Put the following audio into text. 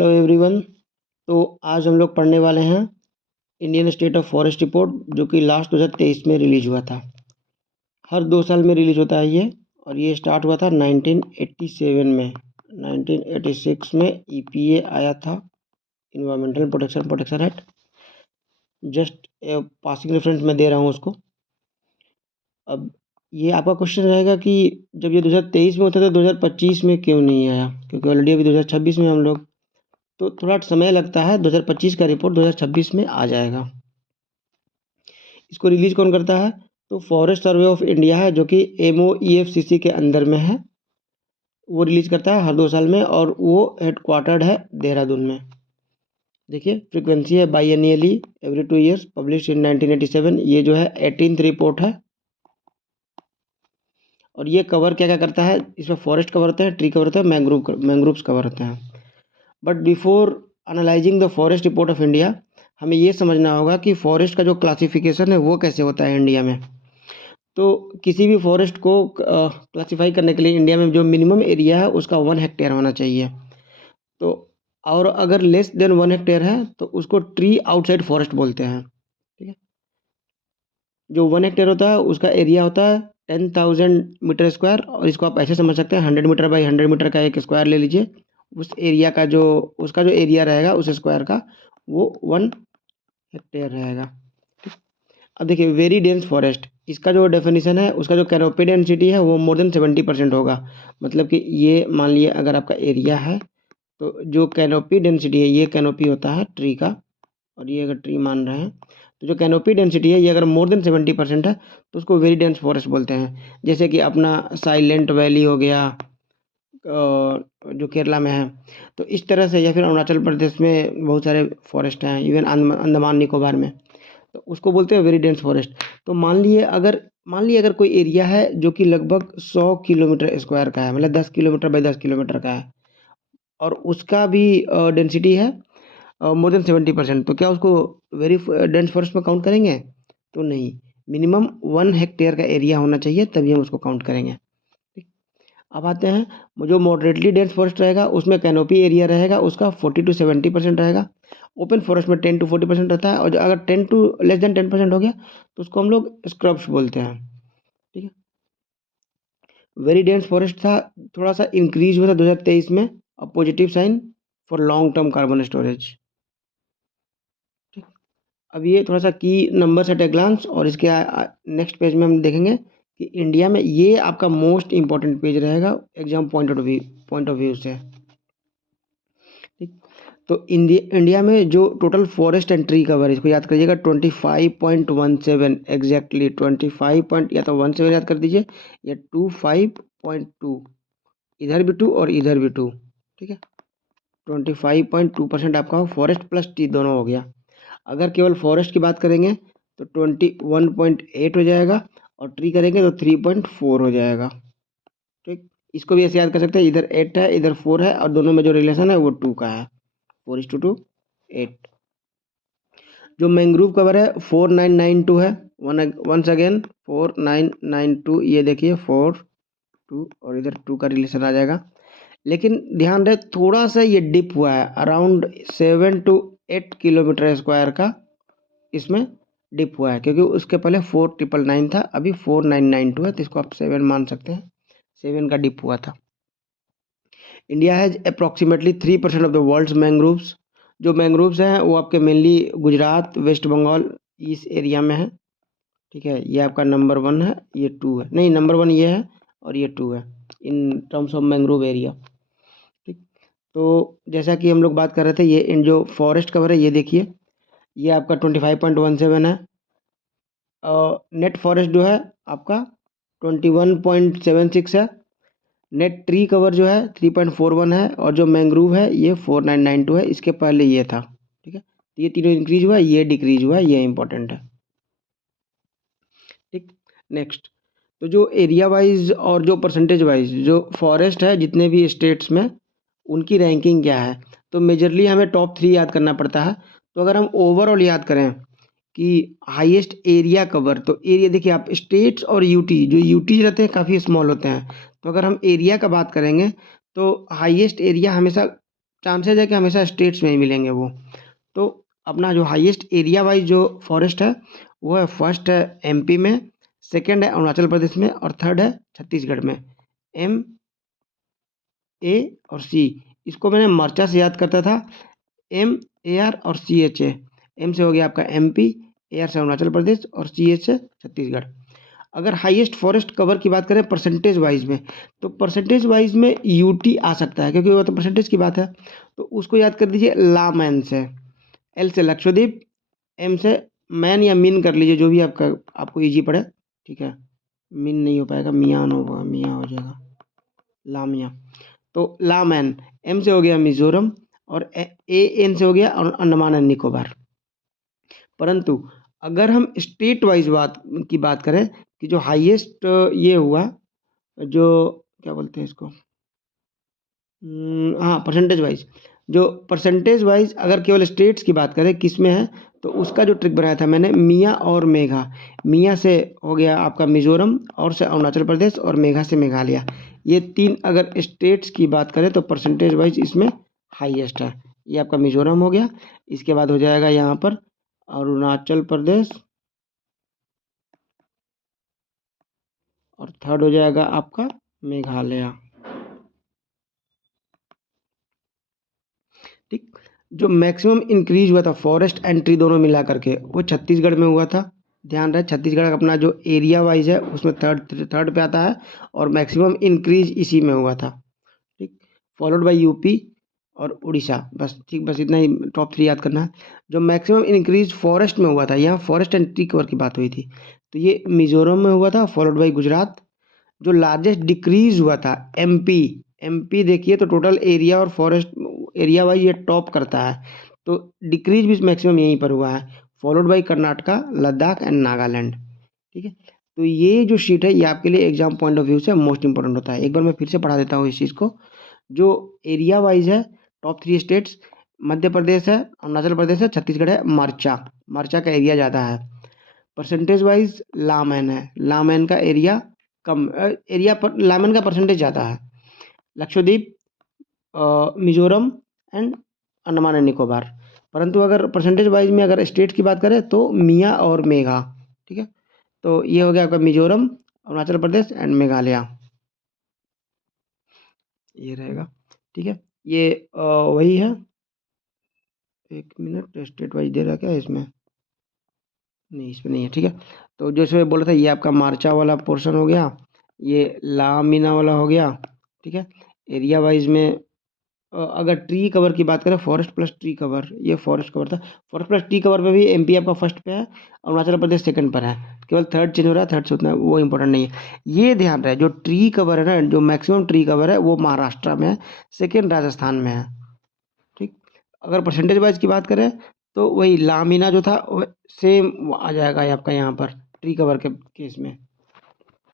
Hello everyone. तो आज हम लोग पढ़ने वाले हैं Indian state of forest report, जो कि लास्ट 2023 में रिलीज हुआ था। हर 2 साल में रिलीज होता है ये, और ये स्टार्ट हुआ था 1987 में। 1986 में EPA आया था, environmental protection act. Just passing reference में दे रहा हूँ उसको। अब ये आपका क्वेश्चन रहेगा कि जब ये 2023 में होता था, 2025 में क्यों नहीं आया? क्योंकि ऑलरेडी अभी 2026 में हम लोग, तो थोड़ा समय लगता है। 2025 का रिपोर्ट 2026 में आ जाएगा। इसको रिलीज कौन करता है? तो फॉरेस्ट सर्वे ऑफ इंडिया है, जो कि MOEFCC के अंदर में है। वो रिलीज करता है हर 2 साल में, और वो हेडक्वार्टर्ड है देहरादून में। देखिए, फ्रीक्वेंसी है बाईएनियली, एवरी 2 ईयर्स, पब्लिश इन 1987। ये जो है 18th रिपोर्ट है। और ये कवर क्या क्या करता है? इसमें फॉरेस्ट कवर होते हैं, ट्री कवर होते हैं, मैंग्रोव्स कवर होते हैं। But before analysing the forest report of India, हमें ये समझना होगा कि फॉरेस्ट का जो क्लासिफिकेशन है वो कैसे होता है इंडिया में। तो किसी भी फॉरेस्ट को क्लासिफाई करने के लिए इंडिया में जो मिनिमम एरिया है उसका 1 हेक्टेयर होना चाहिए। तो और अगर लेस देन 1 हेक्टेयर है तो उसको ट्री आउटसाइड फॉरेस्ट बोलते हैं। ठीक है। जो 1 हेक्टेयर होता है उसका एरिया होता है 10,000 मीटर स्क्वायर, और इसको आप ऐसे समझ सकते हैं 100 मीटर बाई 100 मीटर का एक स्क्वायर ले लीजिए। उस एरिया का जो उसका जो एरिया रहेगा उस स्क्वायर का, वो 1 हेक्टेयर रहेगा। ठीक। अब देखिए, वेरी डेंस फॉरेस्ट, इसका जो डेफिनेशन है, उसका जो कैनोपी डेंसिटी है वो मोर देन 70% होगा। मतलब कि ये मान लिए अगर आपका एरिया है, तो जो कैनोपी डेंसिटी है, ये कैनोपी होता है ट्री का, और ये अगर ट्री मान रहे हैं, तो जो कैनोपी डेंसिटी है ये अगर मोर देन 70% है तो उसको वेरी डेंस फॉरेस्ट बोलते हैं। जैसे कि अपना साइलेंट वैली हो गया, जो केरला में है, तो इस तरह से, या फिर अरुणाचल प्रदेश में बहुत सारे फॉरेस्ट हैं, इवन अंडमान निकोबार में, तो उसको बोलते हैं वेरी डेंस फॉरेस्ट। तो मान लिए अगर कोई एरिया है जो कि लगभग 100 किलोमीटर स्क्वायर का है, मतलब 10 किलोमीटर बाई 10 किलोमीटर का है, और उसका भी डेंसिटी है मोर देन 70%, तो क्या उसको वेरी डेंस फॉरेस्ट में काउंट करेंगे? तो नहीं, मिनिमम 1 हेक्टेयर का एरिया होना चाहिए, तभी हम उसको काउंट करेंगे। ठीक। अब आते हैं, जो मॉडरेटली डेंस फॉरेस्ट रहेगा उसमें कैनोपी एरिया रहेगा उसका 40 to 70% रहेगा। ओपन फॉरेस्ट में 10 to 40% रहता है, और अगर 10 to लेस देन 10% हो गया तो उसको हम लोग स्क्रब्स बोलते हैं। ठीक है। वेरी डेंस फॉरेस्ट था, थोड़ा सा इंक्रीज हुआ था 2023 में, अब positive sign for long term carbon storage. ठीक। अब ये थोड़ा सा की नंबर्स एट ए ग्लांस, और इसके नेक्स्ट पेज में हम देखेंगे कि इंडिया में, ये आपका मोस्ट इंपॉर्टेंट पेज रहेगा एग्जाम पॉइंट ऑफ व्यू से। ठीक। तो इंडिया में जो total forest and tree cover, इसको याद करिएगा 25.17, एग्जैक्टली 25 पॉइंट, या तो 17 याद कर दीजिए, या 25.2, इधर भी 2 और इधर भी 2। ठीक है। 25.2% आपका फॉरेस्ट प्लस ट्री दोनों हो गया। अगर केवल फॉरेस्ट की बात करेंगे तो 21.8 हो जाएगा, और ट्री करेंगे तो 3.4 हो जाएगा। ठीक। इसको भी ऐसे याद कर सकते हैं, इधर 8 है इधर 4 है, और दोनों में जो रिलेशन है वो 2 का है, 4:2, 8। जो मैंग्रोव कवर है 4992 है, वंस अगेन 4992, ये देखिए 4 2 और इधर 2 का रिलेशन आ जाएगा। लेकिन ध्यान रहे, थोड़ा सा ये डिप हुआ है, अराउंड 7 to 8 किलोमीटर स्क्वायर का इसमें डिप हुआ है, क्योंकि उसके पहले 4999 था, अभी 4992 है, तो इसको आप 7 मान सकते हैं। 7 का डिप हुआ था। India has approximately 3% of the world's mangroves. जो मैंग्रोव्स हैं वो आपके मेनली गुजरात, वेस्ट बंगाल, इस एरिया में है। ठीक है। ये आपका नंबर 1 है, ये 2 है, नहीं नंबर 1 ये है और ये 2 है in terms of mangrove area. ठीक। तो जैसा कि हम लोग बात कर रहे थे, ये इन जो फॉरेस्ट कवर है, ये देखिए, ये आपका 25.17 है। नेट फॉरेस्ट जो है आपका 21.76 है। नेट ट्री कवर जो है 3.41 है, और जो मैंग्रोव है ये 4992 है, इसके पहले ये था। ठीक है। ये तीनों इंक्रीज हुआ, ये डिक्रीज हुआ, ये इंपॉर्टेंट है। ठीक। नेक्स्ट, तो जो एरिया वाइज और जो परसेंटेज वाइज जो फॉरेस्ट है जितने भी स्टेट्स में, उनकी रैंकिंग क्या है, तो मेजरली हमें टॉप 3 याद करना पड़ता है। तो अगर हम ओवरऑल याद करें कि हाईएस्ट एरिया कवर, तो एरिया देखिए आप, स्टेट्स और यूटी, जो यूटी रहते हैं काफ़ी स्मॉल होते हैं, तो अगर हम एरिया का बात करेंगे तो हाईएस्ट एरिया हमेशा चांसेज है कि हमेशा स्टेट्स में ही मिलेंगे वो। तो अपना जो हाईएस्ट एरिया वाइज जो फॉरेस्ट है वो है, फर्स्ट है एमपी में, सेकंड है अरुणाचल प्रदेश में और थर्ड है छत्तीसगढ़ में। एम, ए और सी, इसको मैंने मर्चा से याद करता था, एम, ए आर और सी एच ए। एम से हो गया आपका एमपी, ए आर से अरुणाचल प्रदेश और सी एच से छत्तीसगढ़। अगर हाईएस्ट फॉरेस्ट कवर की बात करें परसेंटेज वाइज में, तो परसेंटेज वाइज में यूटी आ सकता है, क्योंकि वो तो परसेंटेज की बात है। तो उसको याद कर दीजिए लामैन से, एल से लक्षद्वीप, एम से मैन या मिन कर लीजिए, जो भी आपका आपको इजी पड़े, ठीक है। मिन नहीं हो पाएगा, मियाँ होगा, मियाँ हो जाएगा, लामिया। तो लामैन, एम से हो गया मिजोरम और ए एन से हो गया अंडमान एंड निकोबार। परंतु अगर हम स्टेट वाइज बात करें कि जो हाईएस्ट ये हुआ, जो क्या बोलते हैं इसको, हाँ परसेंटेज वाइज, जो परसेंटेज वाइज अगर केवल स्टेट्स की बात करें किस में है, तो उसका जो ट्रिक बनाया था मैंने, मियाँ और मेघा। मियाँ से हो गया आपका मिजोरम, और से अरुणाचल प्रदेश, और मेघा से मेघालय। ये तीन अगर स्टेट्स की बात करें तो परसेंटेज वाइज इसमें हाईएस्ट है। ये आपका मिजोरम हो गया, इसके बाद हो जाएगा यहाँ पर अरुणाचल प्रदेश, और थर्ड हो जाएगा आपका मेघालय। ठीक। जो मैक्सिमम इंक्रीज हुआ था फॉरेस्ट एंड ट्री दोनों मिला करके, वो छत्तीसगढ़ में हुआ था। ध्यान रहे, छत्तीसगढ़ अपना जो एरिया वाइज है उसमें थर्ड पे आता है, और मैक्सिमम इंक्रीज इसी में हुआ था। ठीक। फॉलोड बाय यूपी और उड़ीसा, बस ठीक, बस इतना ही टॉप 3 याद करना है। जो मैक्सिमम इंक्रीज फॉरेस्ट में हुआ था, यहाँ फॉरेस्ट एंड ट्री कवर की बात हुई थी, तो ये मिजोरम में हुआ था, फॉलोड बाय गुजरात। जो लार्जेस्ट डिक्रीज हुआ था एमपी, एमपी देखिए तो टोटल एरिया और फॉरेस्ट एरिया वाइज ये टॉप करता है, तो डिक्रीज भी मैक्सिमम यहीं पर हुआ है, followed by Karnataka, Ladakh and Nagaland. ठीक है। तो ये जो शीट है ये आपके लिए एग्जाम पॉइंट ऑफ व्यू से मोस्ट इंपॉर्टेंट होता है। एक बार मैं फिर से पढ़ा देता हूँ इस चीज़ को। जो एरिया वाइज है, टॉप 3 स्टेट्स, मध्य प्रदेश है, अरुणाचल प्रदेश है, छत्तीसगढ़ है, मर्चा, मर्चा का एरिया ज़्यादा है। परसेंटेज वाइज लामैन है, लामैन का एरिया कम, एरिया पर लामैन का परसेंटेज ज़्यादा है। Lakshadweep, Mizoram and Andaman and Nicobar. परंतु अगर परसेंटेज वाइज में अगर स्टेट की बात करें तो मियाँ और मेघा। ठीक है। तो ये हो गया आपका मिजोरम, अरुणाचल प्रदेश एंड मेघालय, ये रहेगा। ठीक है। ये वही है। एक मिनट, स्टेट वाइज दे रहा क्या है इसमें? नहीं, इसमें नहीं है। ठीक है। तो जैसे मैं बोला था, ये आपका मार्चा वाला पोर्शन हो गया, ये लामीना वाला हो गया। ठीक है। एरिया वाइज में अगर ट्री कवर की बात करें, फॉरेस्ट प्लस ट्री कवर, ये फॉरेस्ट कवर था। फॉरेस्ट प्लस ट्री कवर में भी एमपी आपका फर्स्ट पे है, अरुणाचल प्रदेश सेकंड पर है। केवल थर्ड चेंज हो रहा है, थर्ड से उतना वो इंपॉर्टेंट नहीं है। ये ध्यान रहे, जो ट्री कवर है ना, जो मैक्सिमम ट्री कवर है वो महाराष्ट्र में है, सेकेंड राजस्थान में है। ठीक। अगर परसेंटेज वाइज की बात करें तो वही लामीना जो था सेम आ जाएगा आपका यहाँ पर ट्री कवर के केस में।